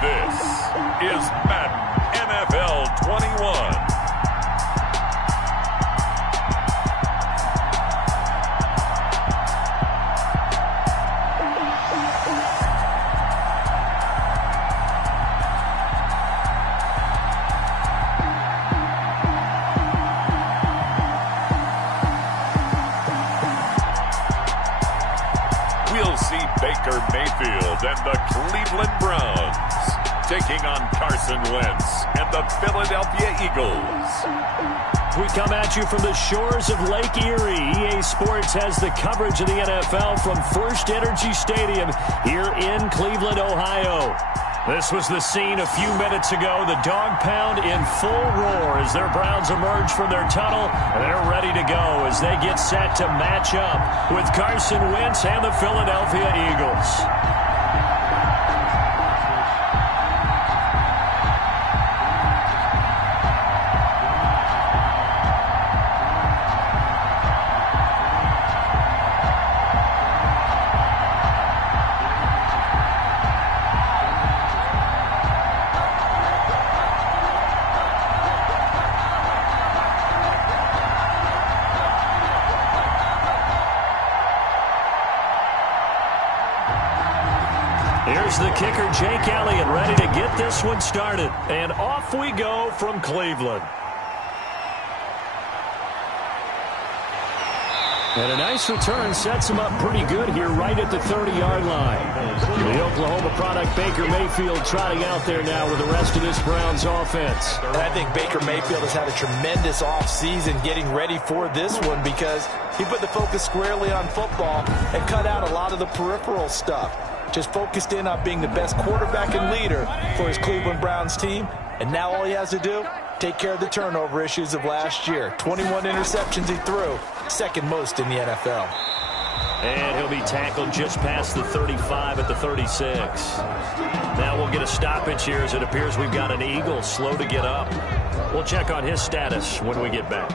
This is Madden NFL 21. We'll see Baker Mayfield and the Cleveland Browns taking on Carson Wentz and the Philadelphia Eagles. We come at you from the shores of Lake Erie. EA Sports has the coverage of the NFL from First Energy Stadium here in Cleveland, Ohio. This was the scene a few minutes ago. The dog pound in full roar as their Browns emerge from their tunnel, and they're ready to go as they get set to match up with Carson Wentz and the Philadelphia Eagles. Here's the kicker, Jake Elliott, ready to get this one started. And off we go from Cleveland. And a nice return sets him up pretty good here right at the 30-yard line. The Oklahoma product, Baker Mayfield, trotting out there now with the rest of this Browns offense. And I think Baker Mayfield has had a tremendous offseason getting ready for this one because he put the focus squarely on football and cut out a lot of the peripheral stuff. Just focused in on being the best quarterback and leader for his Cleveland Browns team. And now all he has to do, take care of the turnover issues of last year. 21 interceptions he threw, second most in the NFL. And he'll be tackled just past the 35 at the 36. Now we'll get a stoppage here as it appears we've got an Eagle slow to get up. We'll check on his status when we get back.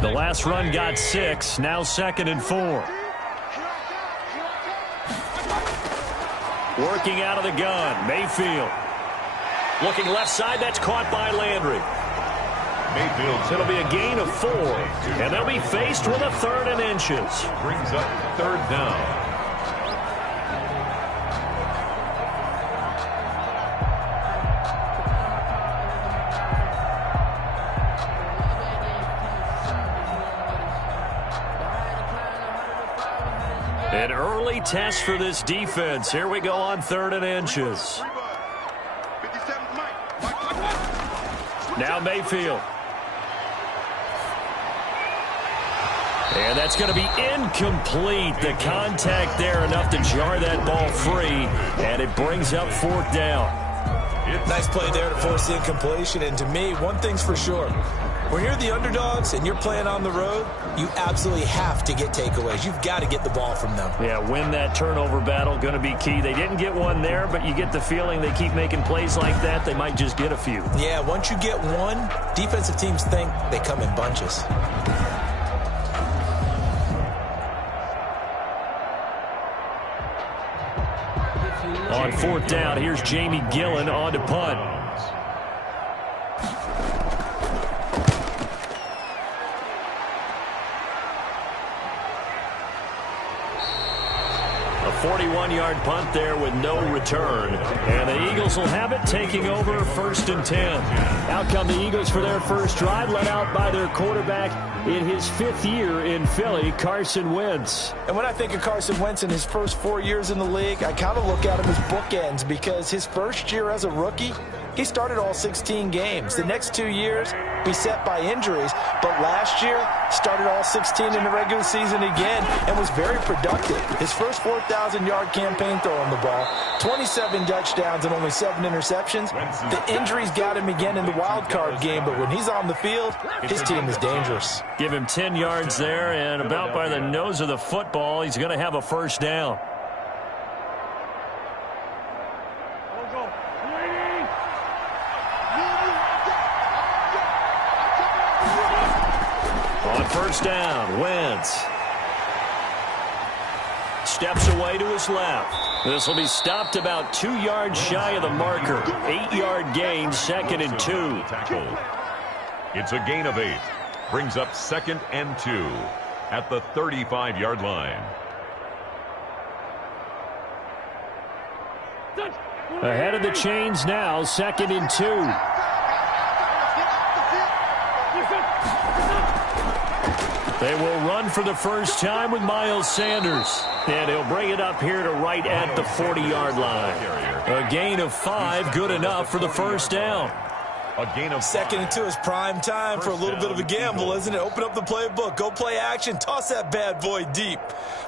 The last run got 6, now 2nd and 4. Working out of the gun, Mayfield. Looking left side, that's caught by Landry. Mayfield, it'll be a gain of 4, and they'll be faced with a 3rd and inches. Brings up 3rd down. An early test for this defense. Here we go on 3rd and inches. Now Mayfield. And that's going to be incomplete. The contact there enough to jar that ball free, and it brings up 4th down. Nice play there to force the incompletion. And to me, one thing's for sure. When you're the underdogs and you're playing on the road, you absolutely have to get takeaways. You've got to get the ball from them. Yeah, win that turnover battle, going to be key. They didn't get one there, but you get the feeling they keep making plays like that, they might just get a few. Yeah, once you get one, defensive teams think they come in bunches. On 4th down, here's Jamie Gillen on to punt. A 41-yard punt there with no return. And the Eagles will have it, taking over 1st and 10. Out come the Eagles for their first drive, led out by their quarterback in his 5th year in Philly, Carson Wentz. And when I think of Carson Wentz in his first 4 years in the league, I kind of look at him as bookends because his first year as a rookie, he started all 16 games. The next 2 years, beset by injuries, but last year Started all 16 in the regular season again and was very productive. His first 4,000-yard campaign throwing the ball, 27 touchdowns and only 7 interceptions. The injuries got him again in the wild card game, but when he's on the field, his team is dangerous. Give him 10 yards there, and about by the nose of the football, he's going to have a first down. On first down, Wentz steps away to his left. This will be stopped about 2 yards shy of the marker. 8-yard gain, 2nd and 2. It's a gain of 8. Brings up 2nd and 2 at the 35-yard line. Ahead of the chains now, 2nd and 2. They will run for the first time with Miles Sanders. And he'll bring it up here to right at the 40-yard line. A gain of 5, good enough for the first down. A gain of 2nd and 2 is prime time for a little bit of a gamble, isn't it? Open up the playbook, go play action, toss that bad boy deep.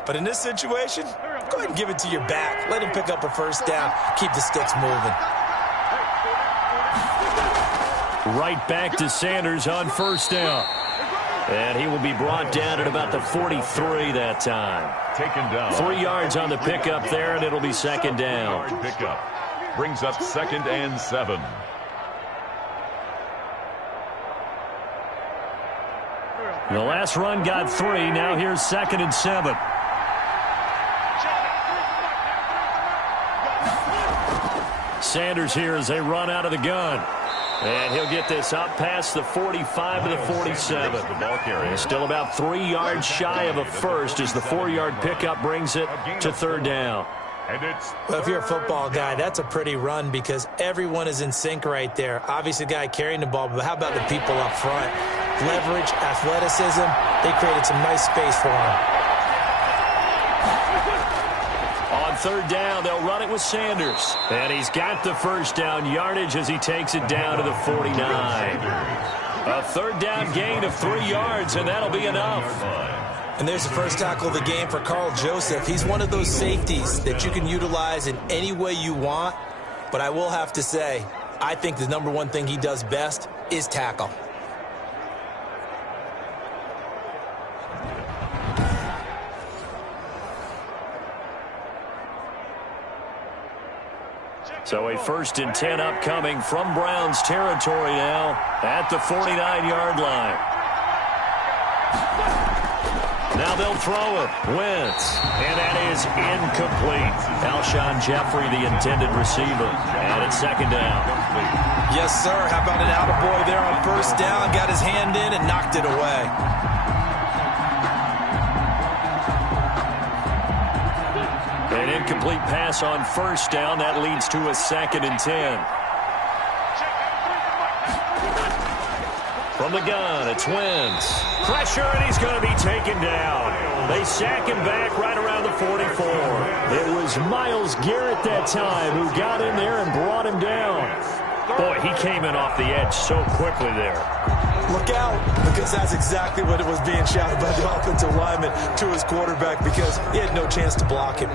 But in this situation, go ahead and give it to your back. Let him pick up a first down. Keep the sticks moving. Right back to Sanders on first down. And he will be brought down at about the 43 that time. Taken down. 3 yards on the pickup there, and it'll be 2nd down. Pickup brings up 2nd and 7. The last run got 3. Now here's 2nd and 7. Sanders here as they run out of the gun. And he'll get this up past the 45 to the 47. He's still about 3 yards shy of a first as the 4-yard pickup brings it to 3rd down. Well, if you're a football guy, that's a pretty run because everyone is in sync right there. Obviously, the guy carrying the ball, but how about the people up front? Leverage, athleticism, they created some nice space for him. On 3rd down, they'll run it with Sanders. And he's got the first down yardage as he takes it down to the 49. A 3rd down gain of 3 yards, and that'll be enough. And there's the first tackle of the game for Carl Joseph. He's one of those safeties that you can utilize in any way you want. But I will have to say, I think the number one thing he does best is tackle. So a 1st and 10 upcoming from Browns territory now at the 49-yard line. Now they'll throw it. Wentz. And that is incomplete. Alshon Jeffrey, the intended receiver. And it's 2nd down. Yes, sir. How about an attaboy there on first down? Got his hand in and knocked it away. An incomplete pass on first down. That leads to a 2nd and 10. From the gun, it's Wentz. Pressure, and he's going to be taken down. They sack him back right around the 44. It was Myles Garrett that time who got in there and brought him down. Boy, he came in off the edge so quickly there. Look out, because that's exactly what it was being shouted by the offensive lineman to his quarterback because he had no chance to block him.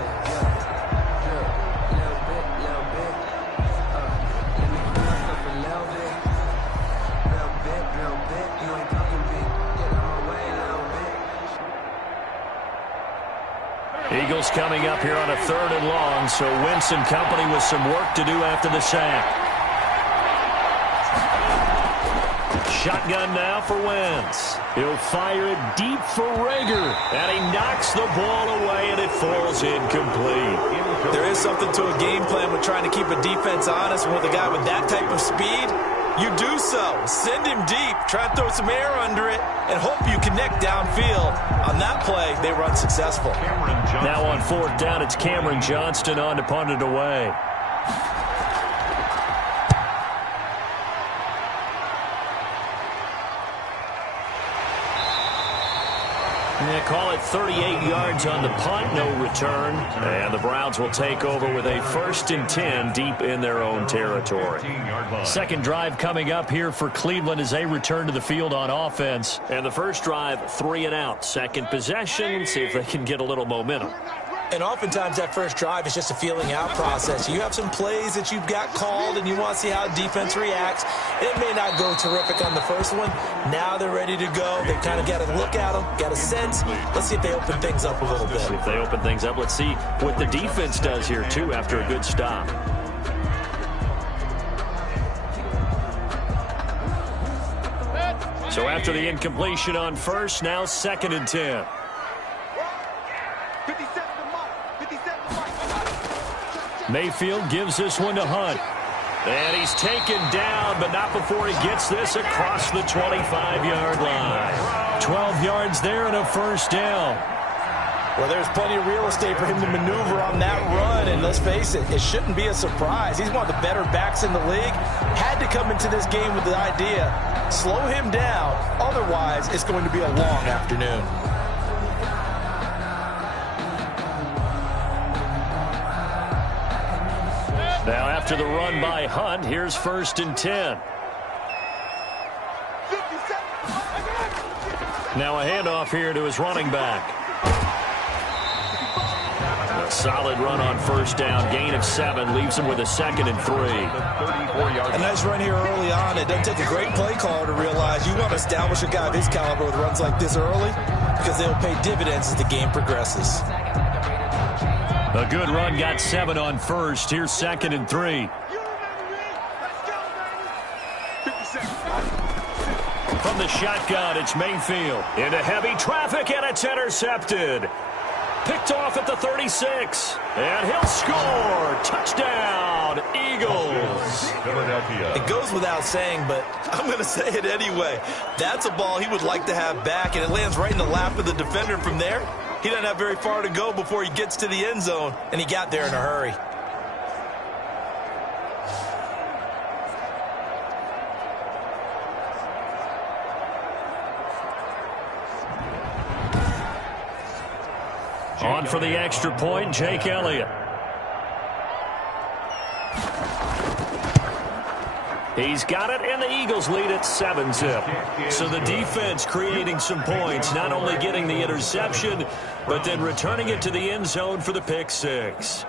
Eagles coming up here on a 3rd and long, so Wentz and company with some work to do after the sack. Shotgun now for Wentz. He'll fire it deep for Rager, and he knocks the ball away, and it falls incomplete. There is something to a game plan with trying to keep a defense honest. With a guy with that type of speed, you do so. Send him deep, try and throw some air under it, and hope you connect downfield. On that play, they run successful. Now on 4th down, it's Cameron Johnston on to punt it away. to call it 38 yards on the punt, no return. And the Browns will take over with a 1st and 10 deep in their own territory. Second drive coming up here for Cleveland as they return to the field on offense. And the first drive, 3 and out. Second possession, see if they can get a little momentum. And oftentimes that first drive is just a feeling out process. You have some plays that you've got called and you want to see how defense reacts. It may not go terrific on the first one. Now they're ready to go. They've kind of got to look at them, got a sense. Let's see if they open things up a little bit. If they open things up, let's see what the defense does here, too, after a good stop. So after the incompletion on first, now 2nd and 10. Mayfield gives this one to Hunt. And he's taken down, but not before he gets this across the 25-yard line. 12 yards there and a first down. Well, there's plenty of real estate for him to maneuver on that run, and let's face it, it shouldn't be a surprise. He's one of the better backs in the league. Had to come into this game with the idea, slow him down, otherwise it's going to be a long afternoon. Now after the run by Hunt, here's 1st and 10. Now a handoff here to his running back. A solid run on first down. Gain of 7 leaves him with a 2nd and 3. A nice run here early on. It doesn't take a great play caller to realize you want to establish a guy of his caliber with runs like this early because they'll pay dividends as the game progresses. A good run, got 7 on first. Here's 2nd and 3. From the shotgun, it's Mayfield. Into heavy traffic, and it's intercepted. Picked off at the 36. And he'll score. Touchdown, Eagles. It goes without saying, but I'm going to say it anyway. That's a ball he would like to have back, and it lands right in the lap of the defender. From there, he doesn't have very far to go before he gets to the end zone, and he got there in a hurry. On for the extra point, Jake Elliott. He's got it, and the Eagles lead at 7-zip. So the defense creating some points, not only getting the interception, but then returning it to the end zone for the pick 6.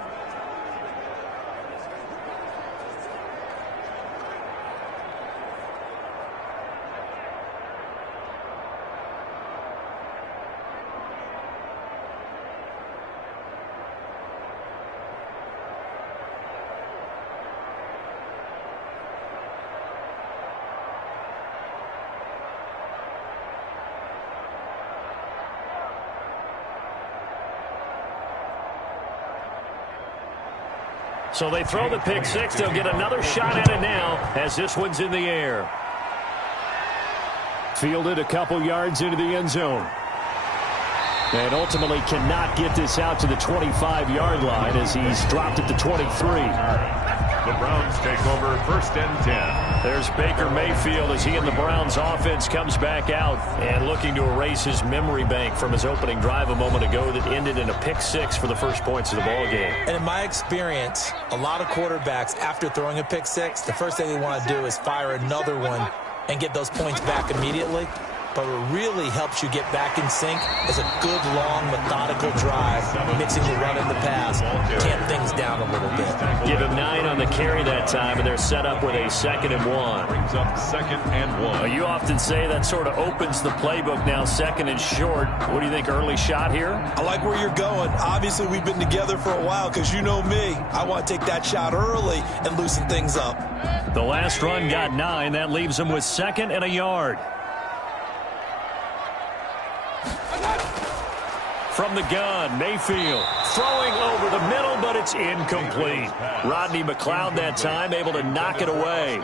So they throw the pick 6. They'll get another shot at it now as this one's in the air. Fielded a couple yards into the end zone. And ultimately cannot get this out to the 25-yard line as he's dropped it to 23. The Browns take over 1st and 10. There's Baker Mayfield as he and the Browns offense comes back out and looking to erase his memory bank from his opening drive a moment ago that ended in a pick 6 for the first points of the ball game. And in my experience, a lot of quarterbacks, after throwing a pick 6, the first thing they want to do is fire another one and get those points back immediately. But what really helps you get back in sync is a good, long, methodical drive, mixing the run and the pass, tamp things down a little bit. Give him 9 on the carry that time, and they're set up with a 2nd and 1. Brings up 2nd and 1. Well, you often say that sort of opens the playbook now, 2nd and short. What do you think, early shot here? I like where you're going. Obviously, we've been together for a while because you know me. I want to take that shot early and loosen things up. The last run got 9. That leaves him with 2nd and a yard. From the gun, Mayfield throwing over the middle, but it's incomplete. Rodney McLeod that time able to knock it away.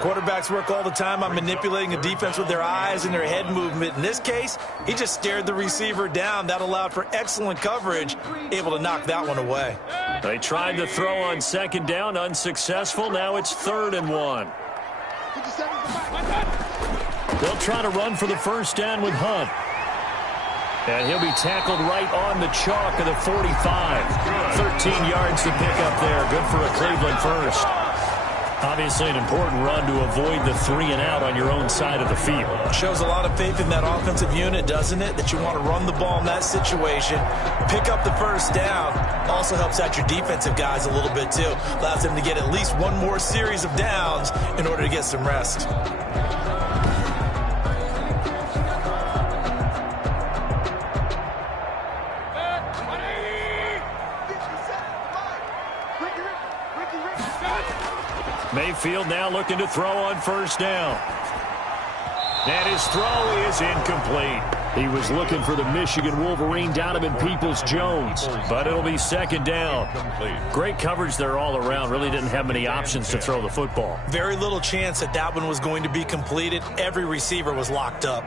Quarterbacks work all the time on manipulating a defense with their eyes and their head movement. In this case, he just stared the receiver down. That allowed for excellent coverage, able to knock that one away. They tried to throw on 2nd down, unsuccessful. Now it's 3rd and 1. They'll try to run for the first down with Hunt. And he'll be tackled right on the chalk of the 45. 13 yards to pick up there. Good for a Cleveland first. Obviously an important run to avoid the 3-and-out on your own side of the field. Shows a lot of faith in that offensive unit, doesn't it? That you want to run the ball in that situation. Pick up the first down. Also helps out your defensive guys a little bit too. Allows them to get at least one more series of downs in order to get some rest. Mayfield now looking to throw on first down. And his throw is incomplete. He was looking for the Michigan Wolverine, Donovan Peoples-Jones, but it'll be second down. Great coverage there all around. Really didn't have many options to throw the football. Very little chance that that one was going to be completed. Every receiver was locked up.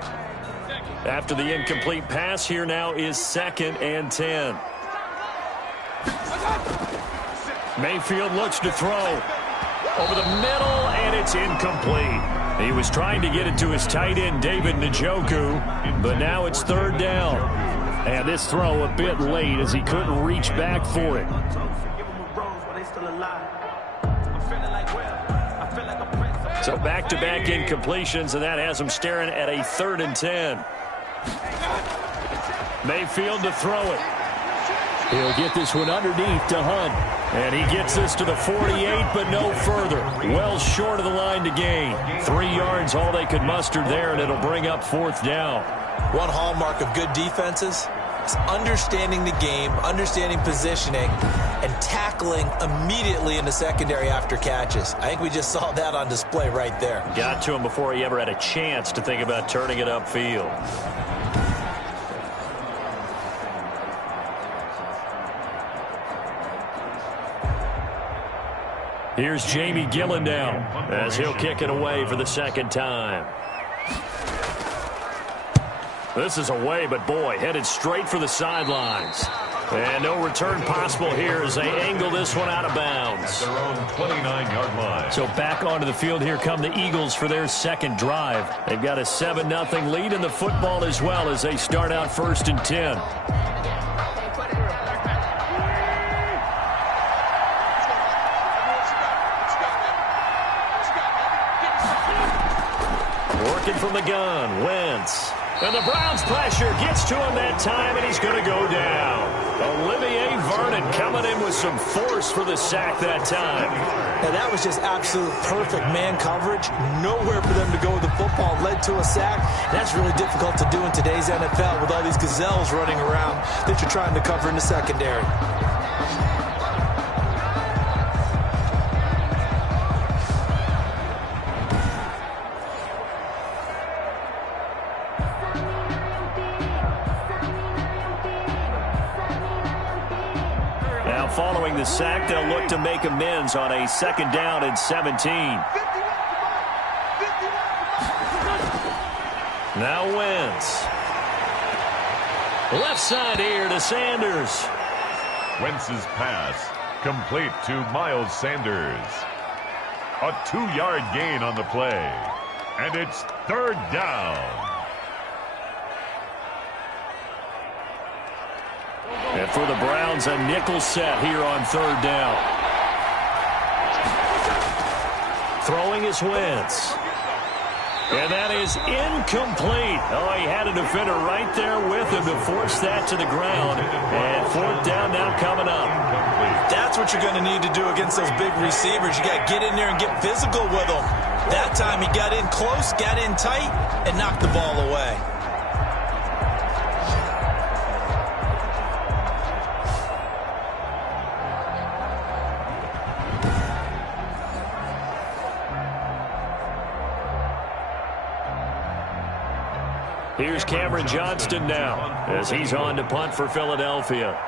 After the incomplete pass, here now is 2nd and 10. Mayfield looks to throw. Over the middle, and it's incomplete. He was trying to get it to his tight end, David Njoku, but now it's 3rd down. And this throw a bit late as he couldn't reach back for it. So back-to-back incompletions, and that has him staring at a 3rd and 10. Mayfield to throw it. He'll get this one underneath to Hunt. And he gets this to the 48, but no further. Well short of the line to gain. 3 yards, all they could muster there, and it'll bring up 4th down. One hallmark of good defenses is understanding the game, understanding positioning, and tackling immediately in the secondary after catches. I think we just saw that on display right there. Got to him before he ever had a chance to think about turning it upfield. Here's Jamie Gillen now as he'll kick it away for the 2nd time. This is away, but boy, headed straight for the sidelines. And no return possible here as they angle this one out of bounds. At their own 29-yard line. So back onto the field, here come the Eagles for their 2nd drive. They've got a 7-0 lead in the football as well as they start out 1st and 10. From the gun, Wentz. And the Browns pressure gets to him that time, and he's going to go down. Olivier Vernon coming in with some force for the sack that time. And that was just absolute perfect man coverage. Nowhere for them to go with the football. Led to a sack. That's really difficult to do in today's NFL with all these gazelles running around that you're trying to cover in the secondary. Following the sack, they'll look to make amends on a 2nd down and 17. Now Wentz. Left side here to Sanders. Wentz's pass complete to Miles Sanders. A 2-yard gain on the play. And it's 3rd down. And for the Browns, a nickel set here on 3rd down. Throwing is Wentz. And that is incomplete. Oh, he had a defender right there with him to force that to the ground. And 4th down now coming up. That's what you're going to need to do against those big receivers. You got to get in there and get physical with them. That time he got in close, got in tight, and knocked the ball away. Here's Cameron Johnston now as he's on to punt for Philadelphia.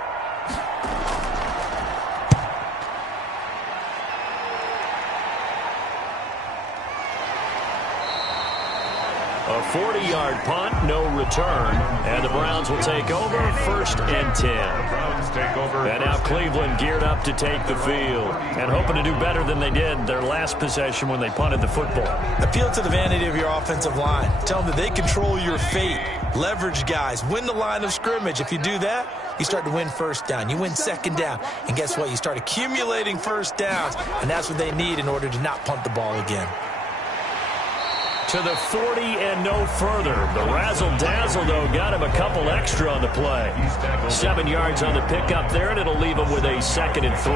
A 40-yard punt, no return. And the Browns will take over 1st and 10. Browns take over. And now Cleveland geared up to take the field and hoping to do better than they did their last possession when they punted the football. Appeal to the vanity of your offensive line. Tell them that they control your fate. Leverage guys. Win the line of scrimmage. If you do that, you start to win first down. You win second down. And guess what? You start accumulating first downs. And that's what they need in order to not punt the ball again. To the 40 and no further. The razzle-dazzle, though, got him a couple extra on the play. 7 yards on the pickup there, and it'll leave him with a 2nd and 3.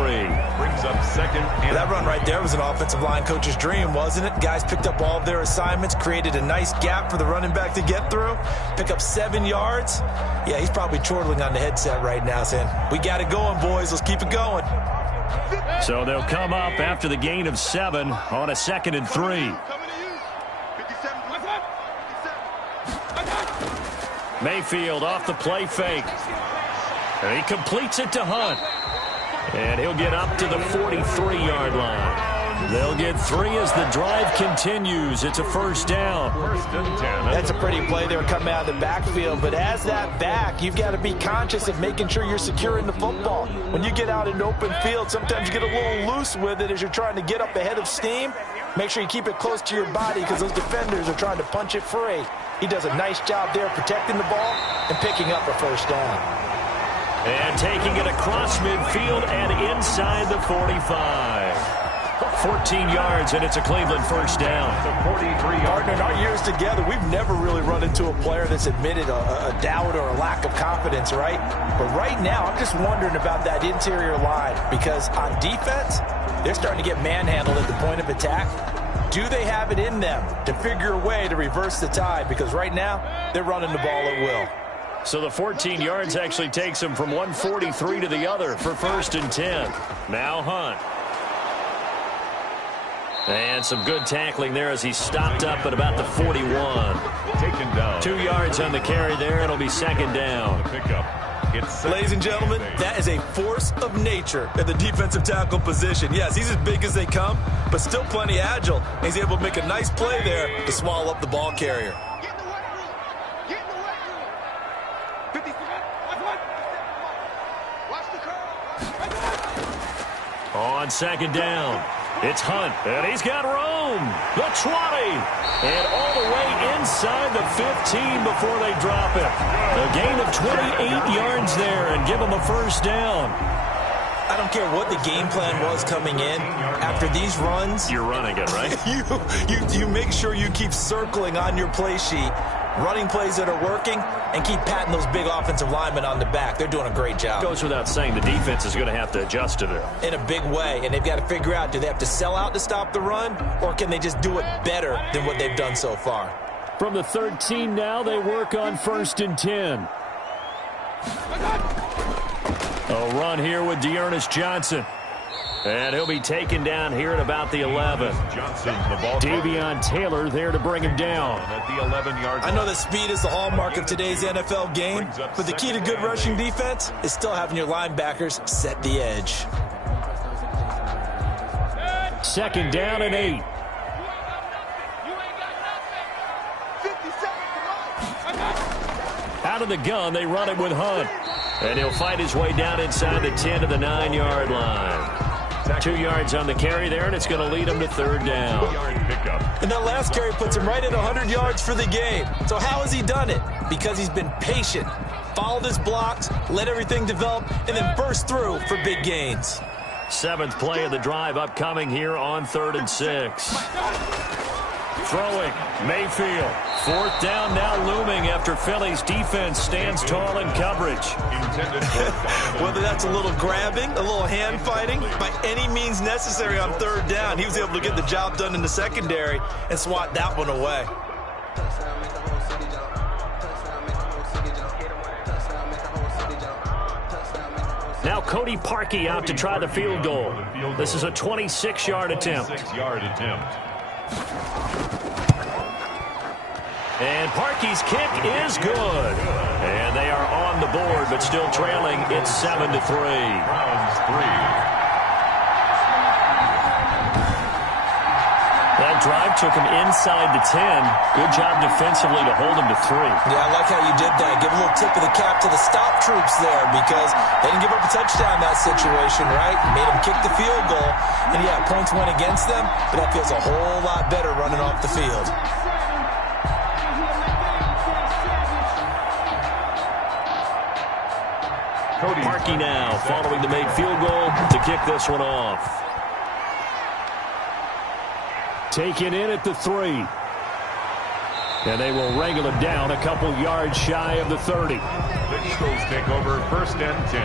Brings up 2nd. And that run right there was an offensive line coach's dream, wasn't it? Guys picked up all of their assignments, created a nice gap for the running back to get through, pick up 7 yards. Yeah, he's probably chortling on the headset right now saying, we got it going, boys. Let's keep it going. So they'll come up after the gain of 7 on a 2nd and 3. Mayfield off the play fake. And he completes it to Hunt. And he'll get up to the 43-yard line. They'll get 3 as the drive continues. It's a 1st down. 1st and 10. That's a pretty play there coming out of the backfield. But as that back, you've got to be conscious of making sure you're securing the football. When you get out in open field, sometimes you get a little loose with it as you're trying to get up ahead of steam. Make sure you keep it close to your body because those defenders are trying to punch it free. He does a nice job there protecting the ball and picking up a 1st down. And taking it across midfield and inside the 45. 14 yards, and it's a Cleveland 1st down. The 43-yard. Partner, in our years together, we've never really run into a player that's admitted a doubt or a lack of confidence, right? But right now, I'm just wondering about that interior line because on defense, they're starting to get manhandled at the point of attack. Do they have it in them to figure a way to reverse the tide? Because right now, they're running the ball at will. So the 14 yards actually takes them from 143 to the other for 1st and 10. Now Hunt. And some good tackling there as he stopped up at about the 41. Taken down. 2 yards on the carry there. It'll be 2nd down. Pickup. Ladies and gentlemen, that is a force of nature at the defensive tackle position. Yes, he's as big as they come, but still plenty agile. He's able to make a nice play there to swallow up the ball carrier. On 2nd down, it's Hunt, and he's got room. The 20, and all the way inside the 15 before they drop it. A gain of 28 yards there and give him a 1st down. I don't care what the game plan was coming in. After these runs, you're running it, right? you make sure you keep circling on your play sheet, running plays that are working, and keep patting those big offensive linemen on the back. They're doing a great job. Goes without saying the defense is going to have to adjust to them. In a big way, and they've got to figure out, do they have to sell out to stop the run, or can they just do it better than what they've done so far? From the 13 now, they work on 1st and 10. A run here with Dearness Johnson. And he'll be taken down here at about the 11. Johnson, the ball. Davion Taylor there to bring him down. At the 11-yard line. I know that speed is the hallmark of today's NFL game, but the key to good rushing defense is still having your linebackers set the edge. 2nd down and 8. Out of the gun, they run it with Hunt. And he'll fight his way down inside the 10 to the 9-yard line. 2 yards on the carry there, and it's going to lead him to 3rd down. And that last carry puts him right at 100 yards for the game. So how has he done it? Because he's been patient, followed his blocks, let everything develop, and then burst through for big gains. 7th play of the drive upcoming here on 3rd and 6. Throwing, Mayfield. 4th down now looming after Philly's defense stands tall in coverage. Whether that's a little grabbing, a little hand fighting, by any means necessary on 3rd down, he was able to get the job done in the secondary and swat that one away. Now Cody Parkey out to try the field goal. This is a 26-yard attempt. And Parkey's kick is good. And they are on the board, but still trailing. It's 7-3. Browns 3. They'll drive took him inside the 10. Good job defensively to hold him to 3. Yeah, I like how you did that. Give a little tip of the cap to the stop troops there because they didn't give up a touchdown in that situation, right? Made them kick the field goal. And, yeah, points went against them, but that feels a whole lot better running off the field. Markey now following the made field goal to kick this one off. Taken in at the 3. And they will wrangle him down a couple yards shy of the 30. The Eagles take over 1st and 10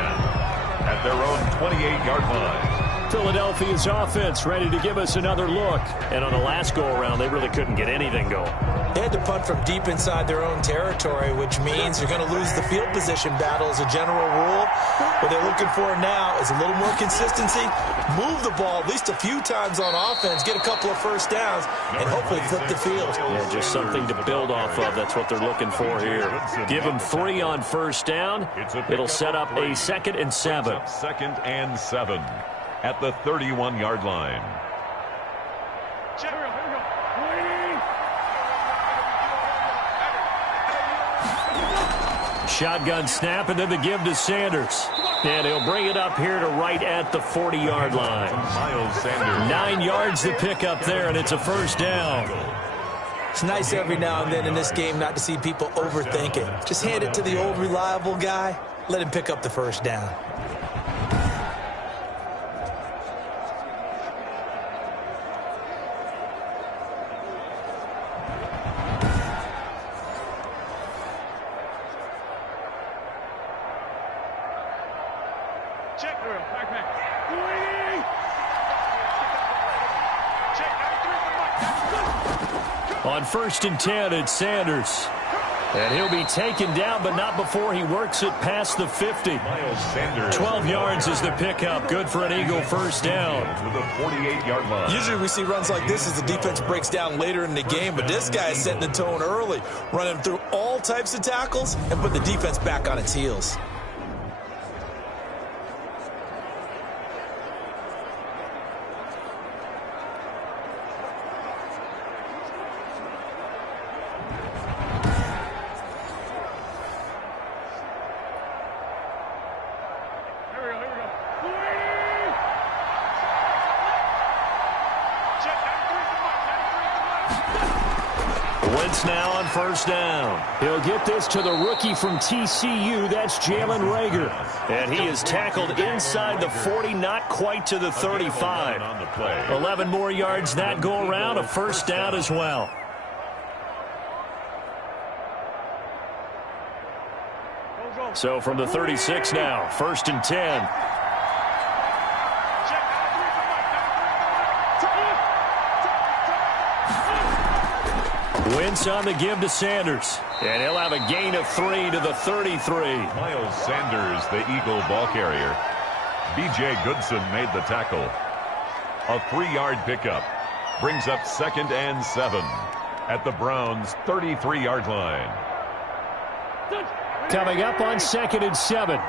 at their own 28-yard line. Philadelphia's offense ready to give us another look. And on the last go-around, they really couldn't get anything going. They had to punt from deep inside their own territory, which means you're going to lose the field position battle as a general rule. What they're looking for now is a little more consistency, move the ball at least a few times on offense, get a couple of first downs, and hopefully flip the field. Yeah, just something to build off of. That's what they're looking for here. Give them 3 on first down. It'll set up a 2nd and 7. 2nd and 7 at the 31-yard line. Shotgun snap, and then the give to Sanders. And he'll bring it up here to right at the 40-yard line. Miles Sanders. 9 yards to pick up there, and it's a first down. It's nice every now and then in this game not to see people overthink it. Just hand it to the old reliable guy. Let him pick up the first down. On 1st and 10, it's Sanders. And he'll be taken down, but not before he works it past the 50. Miles Sanders. 12 yards is the pickup. Good for an Eagle first down. To the 48-yard line. Usually we see runs like this as the defense breaks down later in the game, but this guy is setting the tone early, running through all types of tackles and putting the defense back on its heels. Now on first down. He'll get this to the rookie from TCU. That's Jalen Reagor. And he is tackled inside the 40, not quite to the 35. 11 more yards that go around. A first down as well. So from the 36 now, 1st and 10. Wentz on the give to Sanders. And he'll have a gain of 3 to the 33. Miles Sanders, the Eagle ball carrier. B.J. Goodson made the tackle. A 3-yard pickup. Brings up 2nd and 7 at the Browns' 33-yard line. Coming up on 2nd and 7.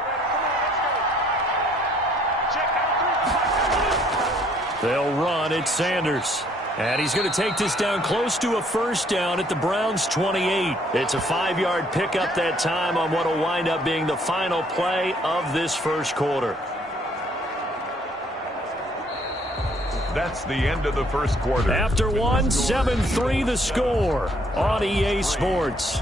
They'll run at Sanders. And he's going to take this down close to a first down at the Browns' 28. It's a 5-yard pickup that time on what will wind up being the final play of this first quarter. That's the end of the first quarter. After one, 7-3 the score on EA Sports.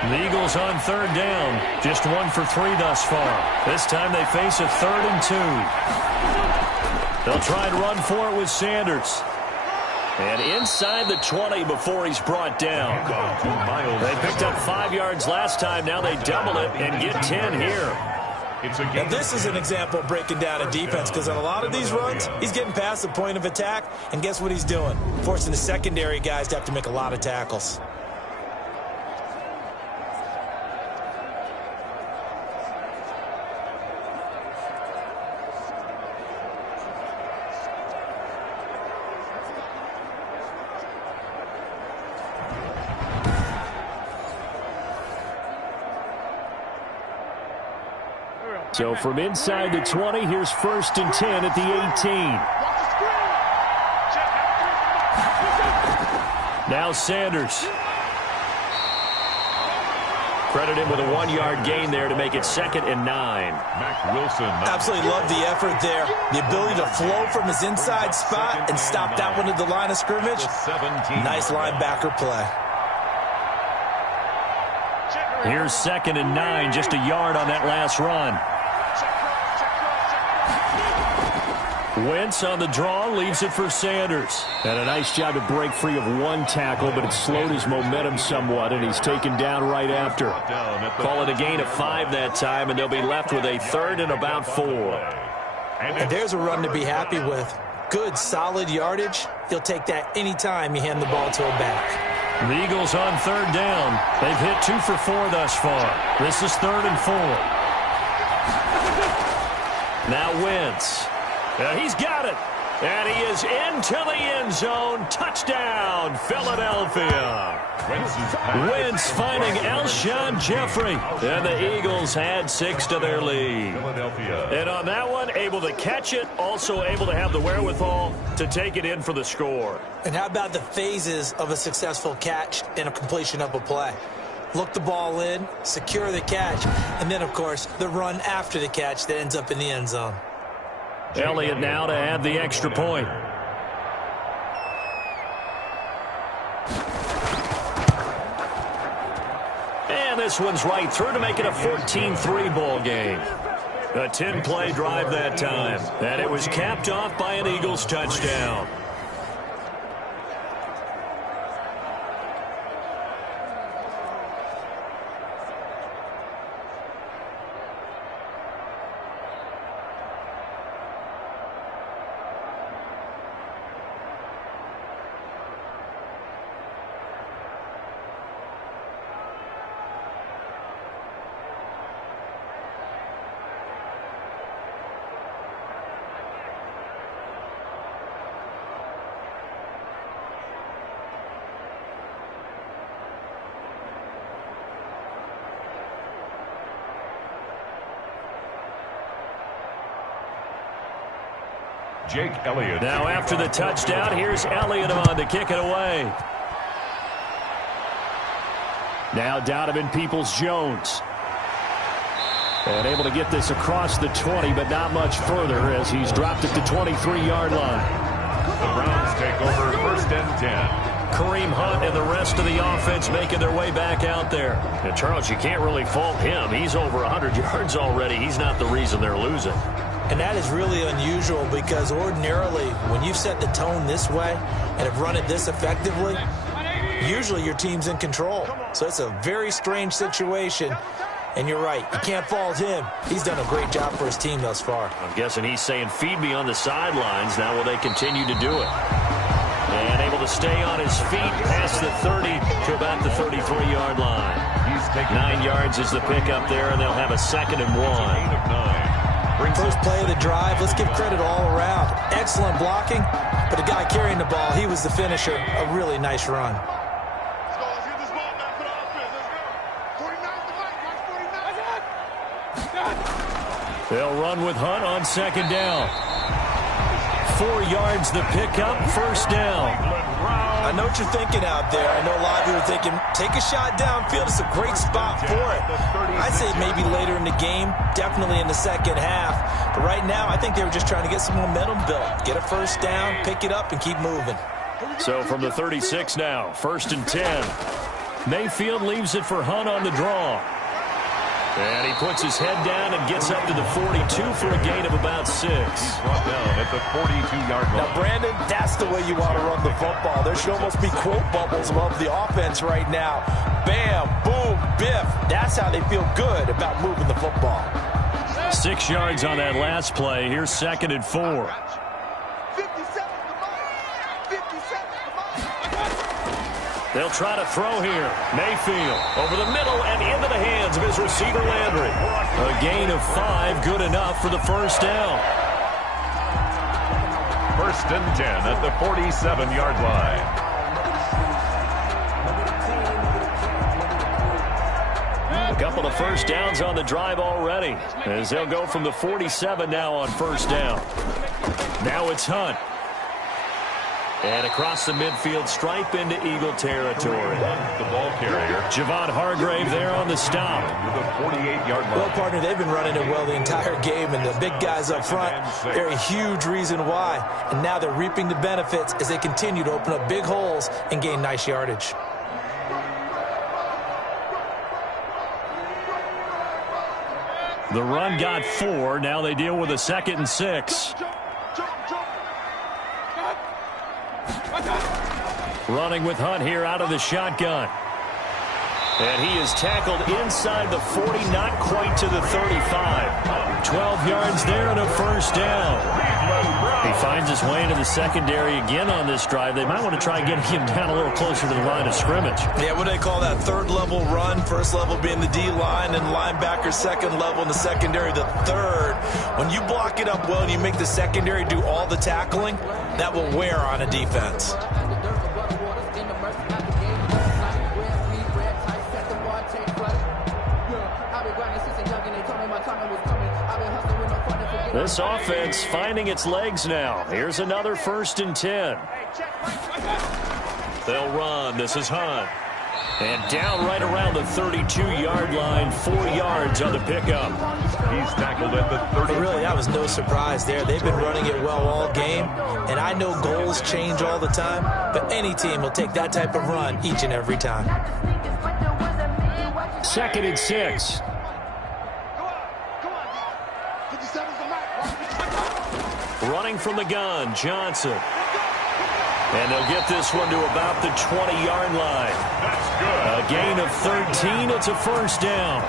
The Eagles on 3rd down. Just 1 for 3 thus far. This time they face a 3rd and 2. They'll try and run for it with Sanders. And inside the 20 before he's brought down. They picked up 5 yards last time. Now they double it and get 10 here. Now this is an example of breaking down a defense because on a lot of these runs, he's getting past the point of attack. And guess what he's doing? Forcing the secondary guys to have to make a lot of tackles. So from inside the 20, here's 1st and 10 at the 18. Now Sanders. Credit him with a 1-yard gain there to make it 2nd and 9. Mac Wilson. Absolutely love the effort there. The ability to flow from his inside spot and stop that one at the line of scrimmage. Nice linebacker play. Here's 2nd and 9, just a yard on that last run. Wentz on the draw, leaves it for Sanders. And a nice job to break free of 1 tackle, but it slowed his momentum somewhat, and he's taken down right after. Call it a gain of 5 that time, and they'll be left with a 3rd and about 4. And there's a run to be happy with. Good, solid yardage. He'll take that anytime you hand the ball to a back. The Eagles on 3rd down. They've hit 2 for 4 thus far. This is 3rd and 4. Now Wentz. He's got it. And he is into the end zone. Touchdown, Philadelphia. Wentz finding Alshon Jeffrey. And the Eagles had 6 to their lead. And on that one, able to catch it, also able to have the wherewithal to take it in for the score. And how about the phases of a successful catch and a completion of a play? Look the ball in, secure the catch, and then, of course, the run after the catch that ends up in the end zone. Elliott now to add the extra point. And this one's right through to make it a 14-3 ball game. A 10-play drive that time. And it was capped off by an Eagles touchdown. Jake Elliott. Now after the touchdown, here's Elliott on to kick it away. Now Donovan Peoples-Jones. And able to get this across the 20, but not much further as he's dropped it to 23-yard line. The Browns take over 1st and 10. Kareem Hunt and the rest of the offense making their way back out there. And Charles, you can't really fault him. He's over 100 yards already. He's not the reason they're losing. And that is really unusual because ordinarily when you've set the tone this way and have run it this effectively, usually your team's in control. So it's a very strange situation. And you're right, you can't fault him. He's done a great job for his team thus far. I'm guessing he's saying, feed me on the sidelines. Now will they continue to do it? And able to stay on his feet past the 30 to about the 33-yard line. 9 yards is the pickup there, and they'll have a 2nd and 1. First play of the drive, let's give credit all around. Excellent blocking, but the guy carrying the ball, he was the finisher. A really nice run. They'll run with Hunt on 2nd down. 4 yards the pickup, 1st down. I know what you're thinking out there. I know a lot of you are thinking, take a shot downfield. It's a great spot for it. I'd say maybe later in the game, definitely in the second half. But right now, I think they were just trying to get some momentum built. Get a 1st down, pick it up, and keep moving. So from the 36 now, 1st and 10. Mayfield leaves it for Hunt on the draw. And he puts his head down and gets up to the 42 for a gain of about 6. He's brought down at the 42-yard line. Now, Brandon, that's the way you want to run the football. There should almost be quote bubbles above the offense right now. Bam, boom, biff. That's how they feel good about moving the football. 6 yards on that last play. Here's 2nd and 4. They'll try to throw here. Mayfield over the middle and into the hands of his receiver Landry. A gain of 5, good enough for the 1st down. 1st and 10 at the 47-yard line. Couple of first downs on the drive already, as they'll go from the 47 now on first down. Now it's Hunt. And across the midfield stripe into Eagle territory. The ball carrier. Javon Hargrave there on the stop. The 48-yard line. Well, partner, they've been running it well the entire game, and the big guys up front, they're a huge reason why. And now they're reaping the benefits as they continue to open up big holes and gain nice yardage. The run got 4. Now they deal with a 2nd and 6. Running with Hunt here out of the shotgun. And he is tackled inside the 40, not quite to the 35. 12 yards there and a first down. He finds his way into the secondary again on this drive. They might want to try getting him down a little closer to the line of scrimmage. Yeah, what do they call that? Third level run. First level being the D-line and linebacker. Second level in the secondary, the third. When you block it up well and you make the secondary do all the tackling, that will wear on a defense. This offense finding its legs now. Here's another 1st and 10. They'll run. This is Hunt. And down right around the 32-yard line, 4 yards on the pickup. He's tackled at the 30. But really, that was no surprise there. They've been running it well all game, and I know goals change all the time, but any team will take that type of run each and every time. 2nd and 6. Running from the gun, Johnson. And they'll get this one to about the 20-yard line. That's good. A gain of 13. It's a first down.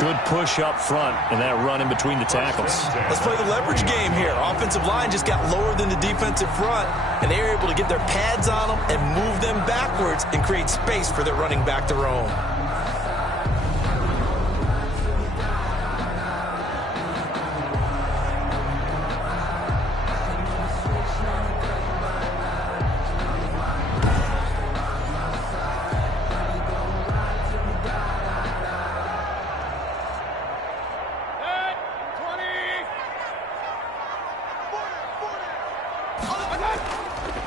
Good push up front and that run in between the tackles. Let's play the leverage game here. Offensive line just got lower than the defensive front, and they were able to get their pads on them and move them backwards and create space for their running back to roam.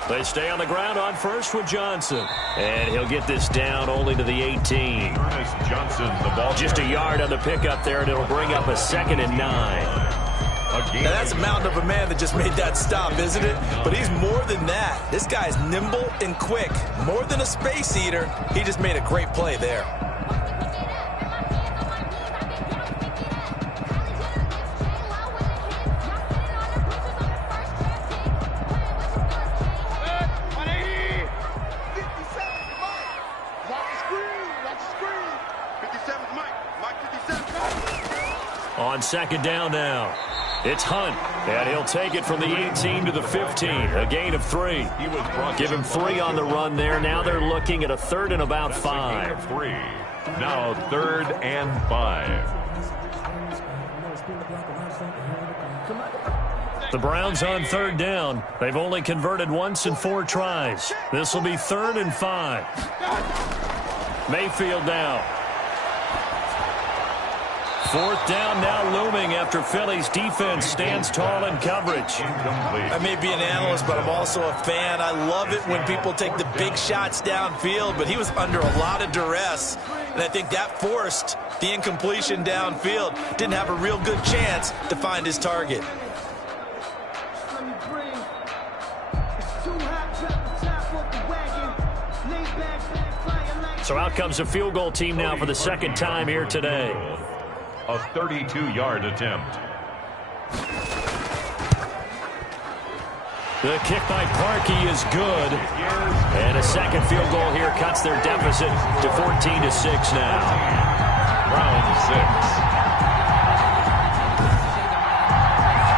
They stay on the ground on first with Johnson. And he'll get this down only to the 18. Ernest Johnson, the ball. Just a yard on the pickup there, and it'll bring up a 2nd and 9. Now that's a mountain of a man that just made that stop, isn't it? But he's more than that. This guy's nimble and quick. More than a space eater, he just made a great play there. On 2nd down now, it's Hunt, and he'll take it from the 18 to the 15, a gain of 3. Give him 3 on the run there. Now they're looking at a 3rd and about 5. 3. Now 3rd and 5. The Browns on 3rd down. They've only converted once in 4 tries. This will be 3rd and 5. Mayfield now. 4th down now looming after Philly's defense stands tall in coverage. I may be an analyst, but I'm also a fan. I love it when people take the big shots downfield, but he was under a lot of duress, and I think that forced the incompletion downfield. Didn't have a real good chance to find his target. So out comes a field goal team now for the 2nd time here today. A 32-yard attempt. The kick by Parkey is good. And a 2nd field goal here cuts their deficit to 14-6 now. Round 6.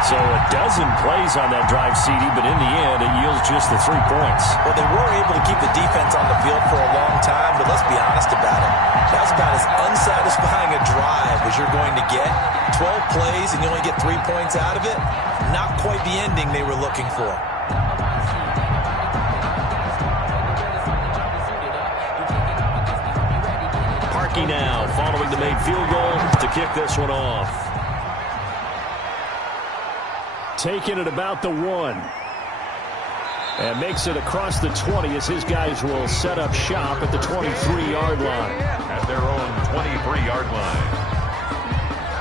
So a dozen plays on that drive, CD, but in the end, it yields just the 3 points. Well, they were able to keep the defense on the field for a long time, but let's be honest about it. That's about as unsatisfying a drive as you're going to get. 12 plays and you only get 3 points out of it. Not quite the ending they were looking for. rookie now, following the made field goal to kick this one off. Taking it about the 1. And makes it across the 20 as his guys will set up shop at the 23-yard line. At their own 23-yard line.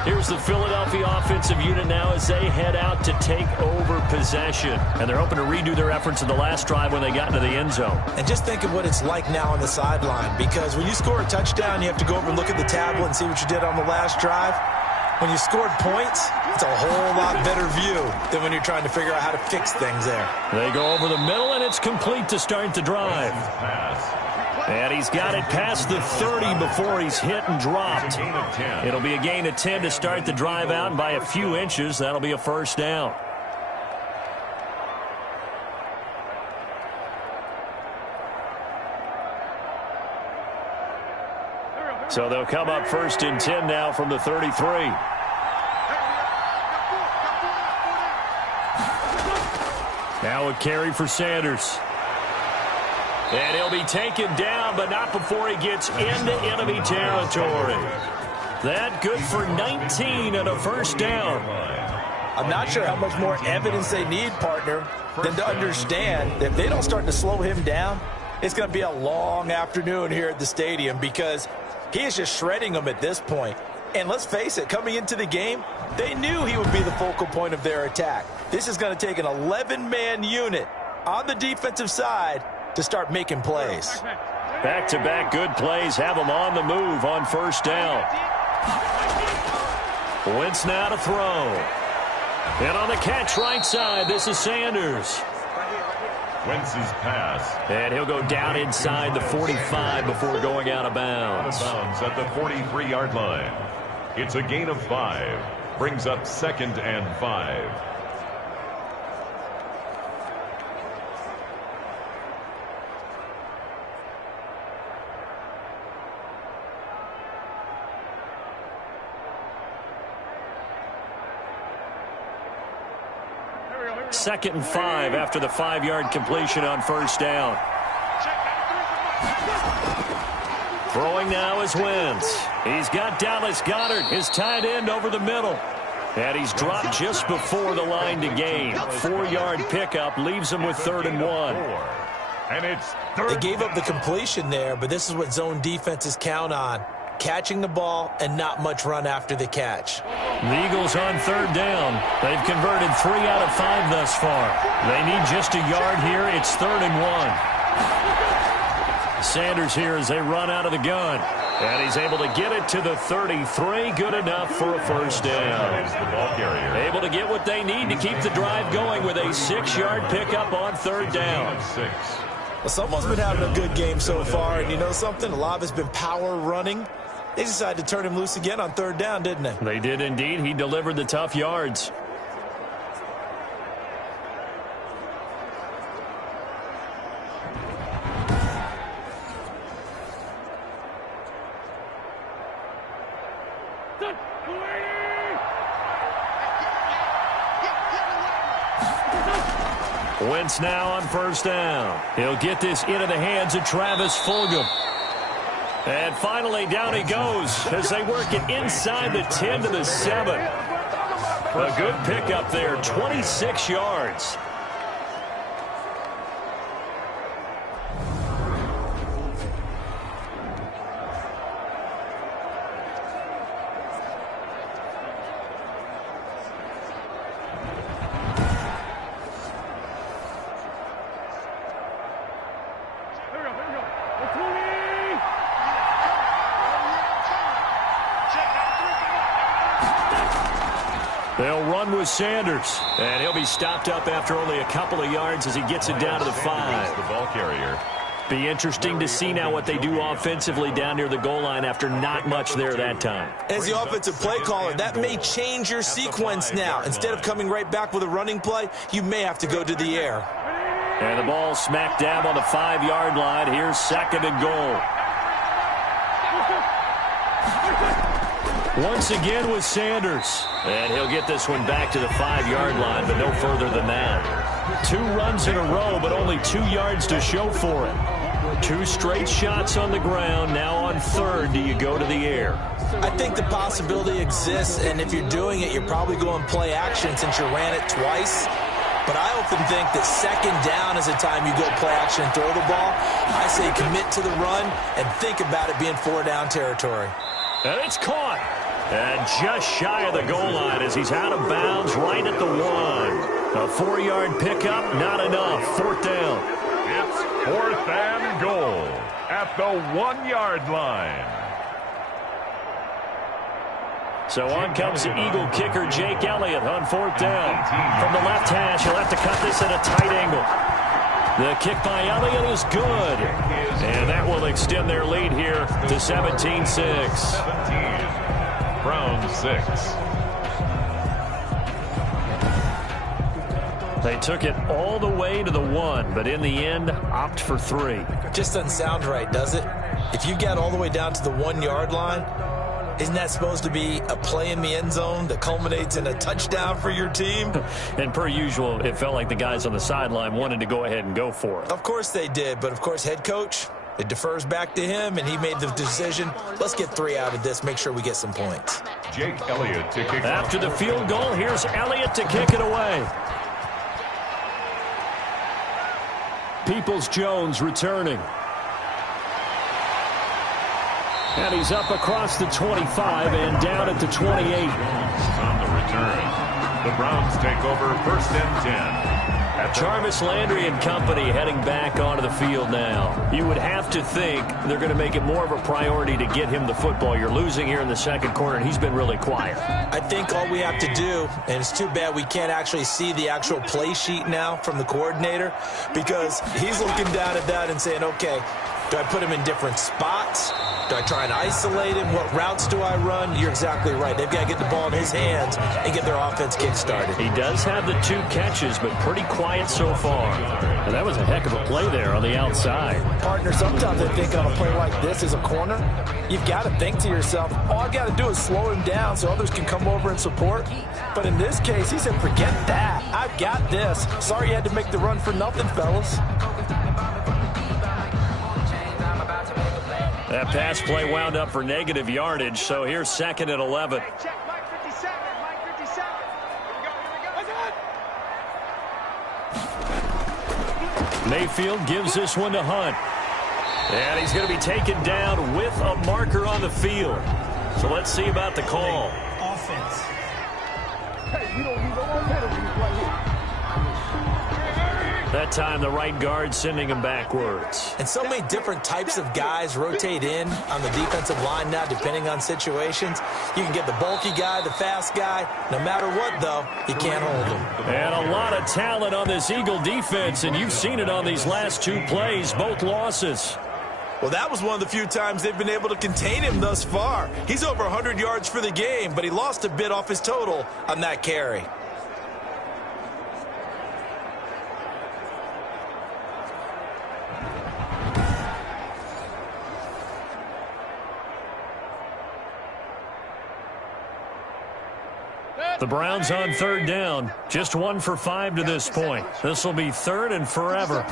Here's the Philadelphia offensive unit now as they head out to take over possession. And they're hoping to redo their efforts in the last drive when they got into the end zone. And just think of what it's like now on the sideline, because when you score a touchdown, you have to go over and look at the tablet and see what you did on the last drive. When you scored points, it's a whole lot better view than when you're trying to figure out how to fix things there. They go over the middle, and it's complete to start the drive. And he's got it past the 30 before he's hit and dropped. It'll be a gain of 10 to start the drive out, and by a few inches, that'll be a first down. So they'll come up 1st and 10 now from the 33. Now a carry for Sanders. And he'll be taken down, but not before he gets into enemy territory. That good for 19 and a first down. I'm not sure how much more evidence they need, partner, than to understand that if they don't start to slow him down, it's going to be a long afternoon here at the stadium, because he is just shredding them at this point. And let's face it, coming into the game, they knew he would be the focal point of their attack. This is going to take an 11-man unit on the defensive side to start making plays. Back-to-back good plays have them on the move on first down. Wentz now to throw. And on the catch right side, this is Sanders. Wentz's pass. And he'll go down inside the 45 before going out of bounds. Out of bounds at the 43-yard line. It's a gain of 5. Brings up 2nd and 5. Second and 5 after the 5-yard completion on first down. Throwing now is Wentz. He's got Dallas Goedert, his tight end, over the middle. And he's dropped just before the line to gain. 4-yard pickup leaves him with 3rd and 1. And it's They gave up the completion there, but this is what zone defenses count on. Catching the ball and not much run after the catch. The Eagles on 3rd down. They've converted 3 out of 5 thus far. They need just a yard here. It's 3rd and 1. Sanders here as they run out of the gun. And he's able to get it to the 33. Good enough for a first down. the ball carrier. Able to get what they need to keep the drive going with a 6-yard pickup on 3rd down. Well, someone's been having a good game so far, and you know something? A lot of it's been power running. They decided to turn him loose again on 3rd down, didn't they? They did indeed. He delivered the tough yards. Wentz now on first down. He'll get this into the hands of Travis Fulgham. And finally, down he goes as they work it inside the 10 to the 7. A good pickup there, 26 yards. They'll run with Sanders, and he'll be stopped up after only a couple of yards as he gets it down to the 5. The ball carrier. Be interesting to see now what they do offensively down near the goal line after not much there that time. As the offensive play caller, that may change your sequence now. Instead of coming right back with a running play, you may have to go to the air. And the ball smack dab on the 5-yard line. Here's 2nd and goal. Once again with Sanders. And he'll get this one back to the 5-yard line, but no further than that. 2 runs in a row, but only 2 yards to show for it. 2 straight shots on the ground. Now on 3rd, do you go to the air? I think the possibility exists, and if you're doing it, you're probably going play action since you ran it twice. But I often think that 2nd down is the time you go play action and throw the ball. I say commit to the run and think about it being 4-down territory. And it's caught. And just shy of the goal line as he's out of bounds right at the 1. A 4-yard pickup, not enough. 4th down. It's 4th and goal at the 1-yard line. So on comes the Eagle kicker, Jake Elliott, on 4th down. From the left hash, he'll have to cut this at a tight angle. The kick by Elliott is good. And that will extend their lead here to 17-6. 17. Browns 6. They took it all the way to the 1, but in the end, opt for 3. Just doesn't sound right, does it? If you get all the way down to the 1-yard line, isn't that supposed to be a play in the end zone that culminates in a touchdown for your team? And per usual, it felt like the guys on the sideline wanted to go ahead and go for it. Of course they did, but of course head coach, it defers back to him, and he made the decision, let's get 3 out of this, make sure we get some points. Jake Elliott to kick. After the field goal, here's Elliott to kick it away. Peoples-Jones returning. And he's up across the 25 and down at the 28. On the return, the Browns take over 1st and 10. Jarvis Landry and company heading back onto the field now. You would have to think they're going to make it more of a priority to get him the football. You're losing here in the 2nd quarter, and he's been really quiet. I think all we have to do, and it's too bad we can't actually see the actual play sheet now from the coordinator, because he's looking down at that and saying, okay, do I put him in different spots? Do I try and isolate him? What routes do I run? You're exactly right. They've got to get the ball in his hands and get their offense kick-started. He does have the 2 catches, but pretty quiet so far. And that was a heck of a play there on the outside. Partner, sometimes I think on a play like this as a corner, you've got to think to yourself, all I got to do is slow him down so others can come over and support. But in this case, he said, forget that. I've got this. Sorry you had to make the run for nothing, fellas. That pass play wound up for negative yardage, so here's 2nd and 11. Mayfield gives this one to Hunt. And he's going to be taken down with a marker on the field. So let's see about the call. Offense. Hey, you don't need no more penalties right here. That time, the right guard sending him backwards. And so many different types of guys rotate in on the defensive line now, depending on situations. You can get the bulky guy, the fast guy. No matter what, though, you can't hold them. And a lot of talent on this Eagle defense, and you've seen it on these last 2 plays, both losses. Well, that was one of the few times they've been able to contain him thus far. He's over 100 yards for the game, but he lost a bit off his total on that carry. The Browns on 3rd down. Just 1 for 5 to this point. This will be 3rd and forever.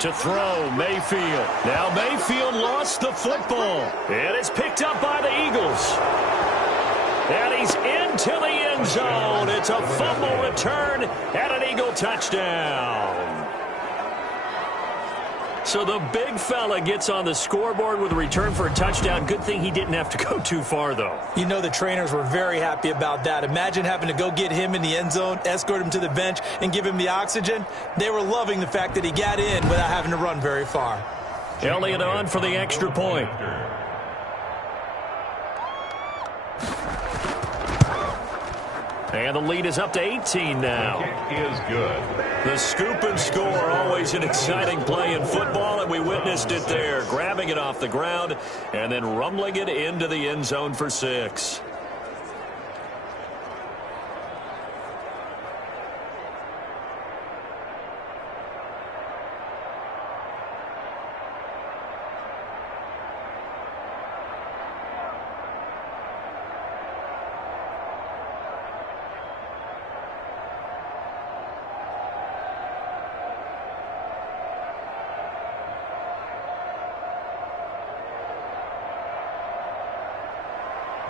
To throw, Mayfield. Now Mayfield lost the football. And it's picked up by the Eagles. And he's into the end zone. It's a fumble return and an Eagle touchdown. So the big fella gets on the scoreboard with a return for a touchdown. Good thing he didn't have to go too far, though. You know the trainers were very happy about that. Imagine having to go get him in the end zone, escort him to the bench, and give him the oxygen. They were loving the fact that he got in without having to run very far. Elliott on for the extra point. And the lead is up to 18 now. Kick is good. The scoop and score, always an exciting play in football, and we witnessed it there. Grabbing it off the ground and then rumbling it into the end zone for 6.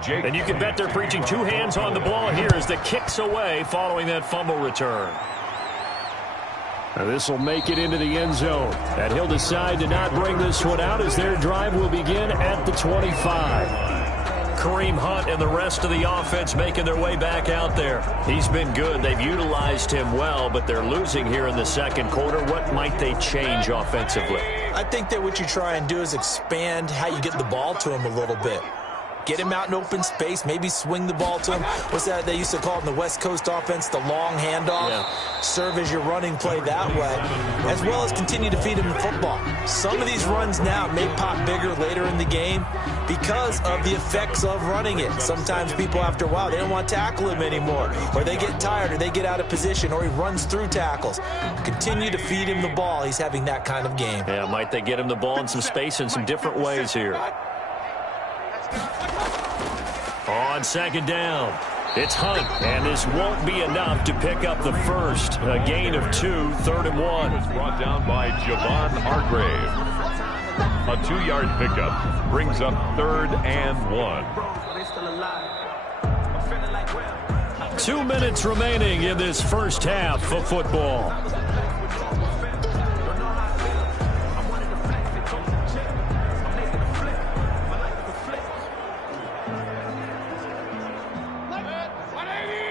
And you can bet they're preaching two hands on the ball here as the kick's away following that fumble return. This will make it into the end zone. And he'll decide to not bring this one out as their drive will begin at the 25. Kareem Hunt and the rest of the offense making their way back out there. He's been good. They've utilized him well, but they're losing here in the second quarter. What might they change offensively? I think that what you try and do is expand how you get the ball to him a little bit. Get him out in open space, maybe swing the ball to him. What's that they used to call it in the West Coast offense, the long handoff? Yeah. Serve as your running play that way, as well as continue to feed him the football. Some of these runs now may pop bigger later in the game because of the effects of running it. Sometimes people, after a while, they don't want to tackle him anymore, or they get tired, or they get out of position, or he runs through tackles. Continue to feed him the ball. He's having that kind of game. Yeah, might they get him the ball in some space in some different ways here. On second down, it's Hunt, and this won't be enough to pick up the first. A gain of 2, 3rd and 1. Brought down by Javon Hargrave. A 2-yard pickup brings up 3rd and 1. 2 minutes remaining in this first half of football.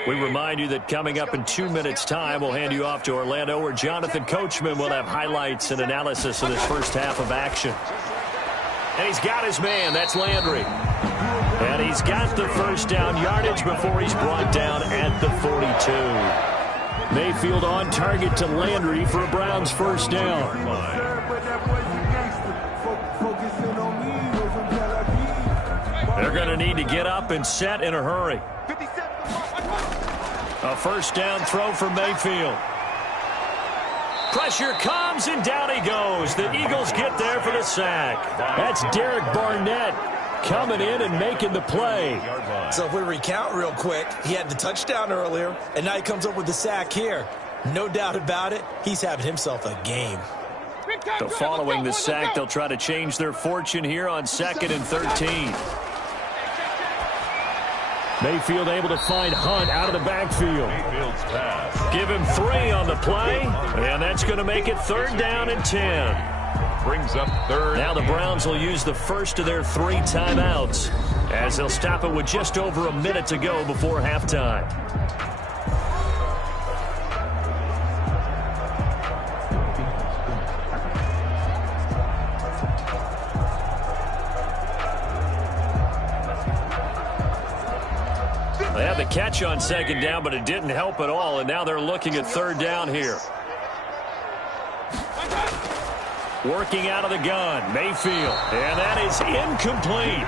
We remind you that coming up in 2 minutes' time, we'll hand you off to Orlando, where Jonathan Coachman will have highlights and analysis of this first half of action. And he's got his man. That's Landry. And he's got the first down yardage before he's brought down at the 42. Mayfield on target to Landry for a Browns first down. They're going to need to get up and set in a hurry. A first down throw for Mayfield. Pressure comes, and down he goes. The Eagles get there for the sack. That's Derek Barnett coming in and making the play. So if we recount real quick, he had the touchdown earlier, and now he comes up with the sack here. No doubt about it, he's having himself a game. So following the sack, they'll try to change their fortune here on 2nd and 13. Mayfield able to find Hunt out of the backfield. Give him 3 on the play, and that's going to make it 3rd down and 10. Brings up 3rd. Now the Browns will use the first of their 3 timeouts as they'll stop it with just over a minute to go before halftime. They had the catch on 2nd down, but it didn't help at all, and now they're looking at 3rd down here. Working out of the gun, Mayfield, and that is incomplete.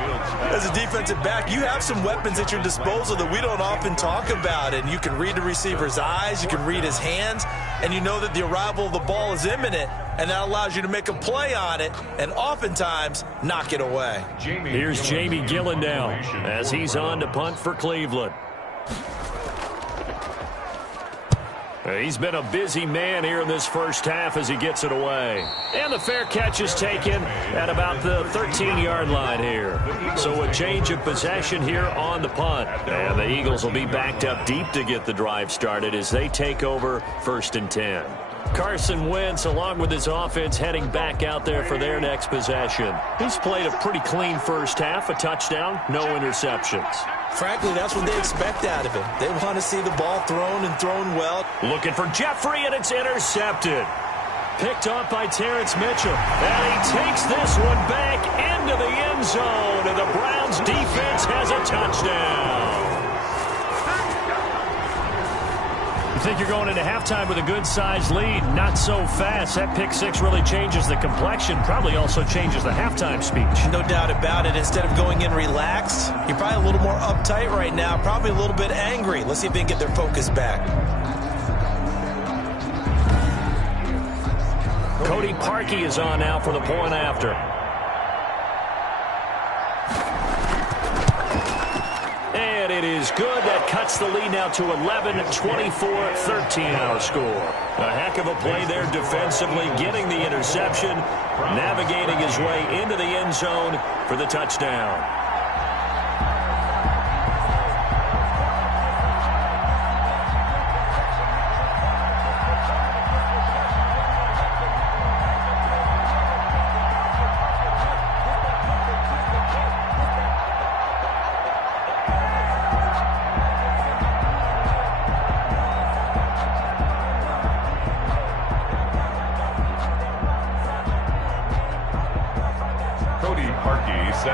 As a defensive back, you have some weapons at your disposal that we don't often talk about, and you can read the receiver's eyes, you can read his hands, and you know that the arrival of the ball is imminent, and that allows you to make a play on it and oftentimes knock it away. Here's Jamie Gillen now as he's on to punt for Cleveland. He's been a busy man here in this first half as he gets it away. And the fair catch is taken at about the 13-yard line here. So a change of possession here on the punt. And the Eagles will be backed up deep to get the drive started as they take over 1st and 10. Carson Wentz, along with his offense, heading back out there for their next possession. He's played a pretty clean first half, a touchdown, no interceptions. Frankly, that's what they expect out of him. They want to see the ball thrown and thrown well. Looking for Jeffrey, and it's intercepted. Picked off by Terrence Mitchell. And he takes this one back into the end zone, and the Browns defense has a touchdown. You think you're going into halftime with a good-sized lead. Not so fast. That pick six really changes the complexion. Probably also changes the halftime speech. No doubt about it. Instead of going in relaxed, you're probably a little more uptight right now. Probably a little bit angry. Let's see if they can get their focus back. Cody Parkey is on now for the point after. And it is good. That cuts the lead now to 11, 24-13 our score. A heck of a play there defensively, getting the interception, navigating his way into the end zone for the touchdown.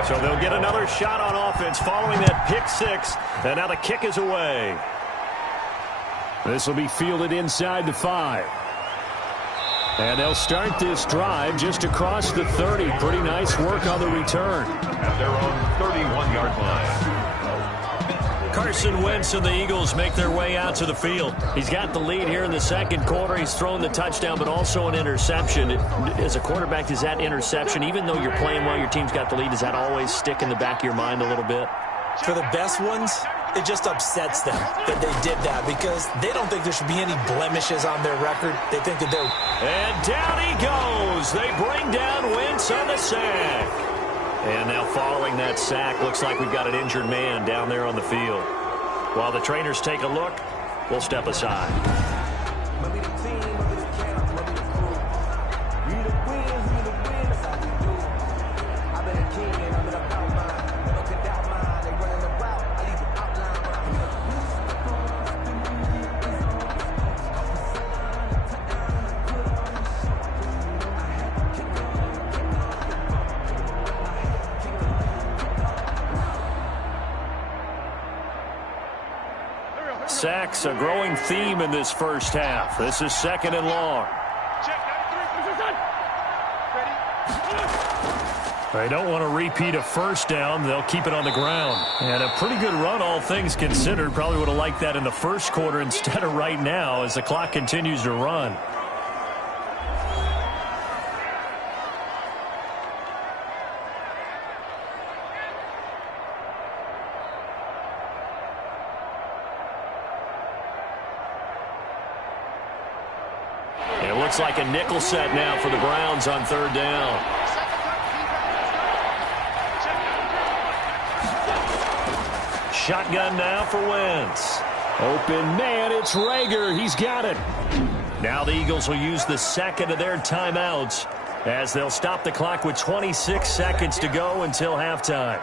So they'll get another shot on offense following that pick six. And now the kick is away. This will be fielded inside the 5. And they'll start this drive just across the 30. Pretty nice work on the return. At their own 31-yard line. Carson Wentz and the Eagles make their way out to the field. He's got the lead here in the second quarter. He's thrown the touchdown, but also an interception. As a quarterback, does that interception, even though you're playing well, your team's got the lead, does that always stick in the back of your mind a little bit? For the best ones, it just upsets them that they did that because they don't think there should be any blemishes on their record. They think that they're... And down he goes. They bring down Wentz on the sack. And now following that sack, looks like we've got an injured man down there on the field. While the trainers take a look, we'll step aside. Sacks, a growing theme in this first half. This is second and long. They don't want to repeat a first down. They'll keep it on the ground. And a pretty good run, all things considered. Probably would have liked that in the first quarter instead of right now as the clock continues to run. Looks like a nickel set now for the Browns on third down. Shotgun now for Wentz. Open man, it's Rager. He's got it. Now the Eagles will use the second of their timeouts as they'll stop the clock with 26 seconds to go until halftime.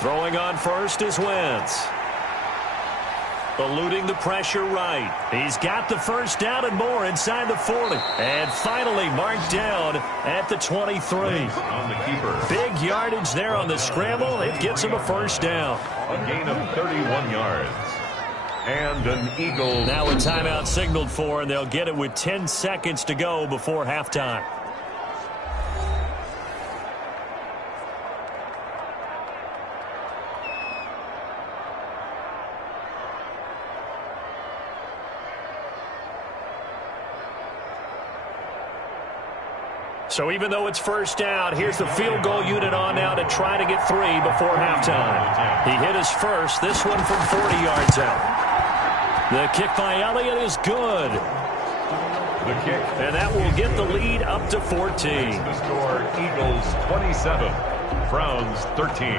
Throwing on first is Wentz. Eluding the pressure right. He's got the first down and more inside the 40. And finally marked down at the 23. On the keeper. Big yardage there on the scramble. It gets him a first down. A gain of 31 yards. And an Eagle. Now a timeout signaled for, and they'll get it with 10 seconds to go before halftime. So even though it's first down, here's the field goal unit on now to try to get 3 before halftime. He hit his first, this one from 40 yards out. The kick by Elliott is good. The kick. And that will get the lead up to 14. The score, Eagles 27, Browns 13.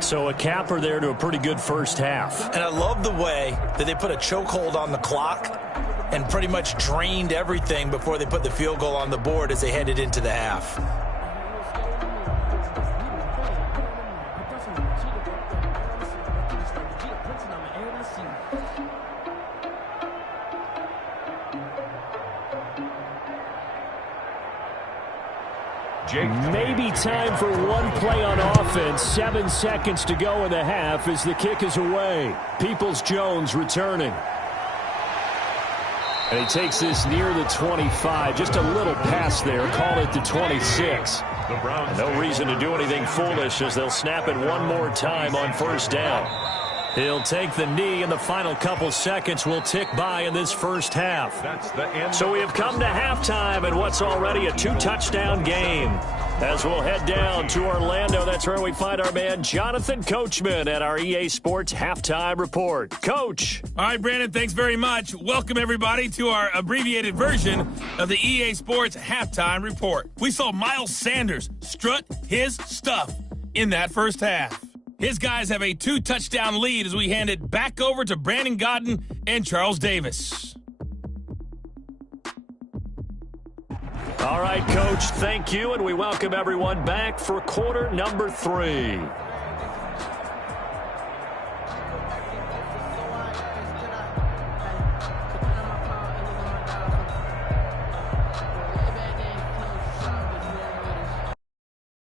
So a capper there to a pretty good first half. And I love the way that they put a chokehold on the clock and pretty much drained everything before they put the field goal on the board as they headed into the half. Maybe time for one play on offense. 7 seconds to go in the half as the kick is away. Peoples-Jones returning. And he takes this near the 25. Just a little pass there. Call it the 26. No reason to do anything foolish as they'll snap it one more time on first down. He'll take the knee, and the final couple seconds will tick by in this first half. So we have come to halftime in what's already a 2-touchdown game. As we'll head down to Orlando, that's where we find our man Jonathan Coachman at our EA Sports Halftime Report. Coach. All right, Brandon, thanks very much. Welcome, everybody, to our abbreviated version of the EA Sports Halftime Report. We saw Miles Sanders strut his stuff in that first half. His guys have a 2-touchdown lead as we hand it back over to Brandon Godden and Charles Davis. All right, Coach, thank you, and we welcome everyone back for quarter number 3.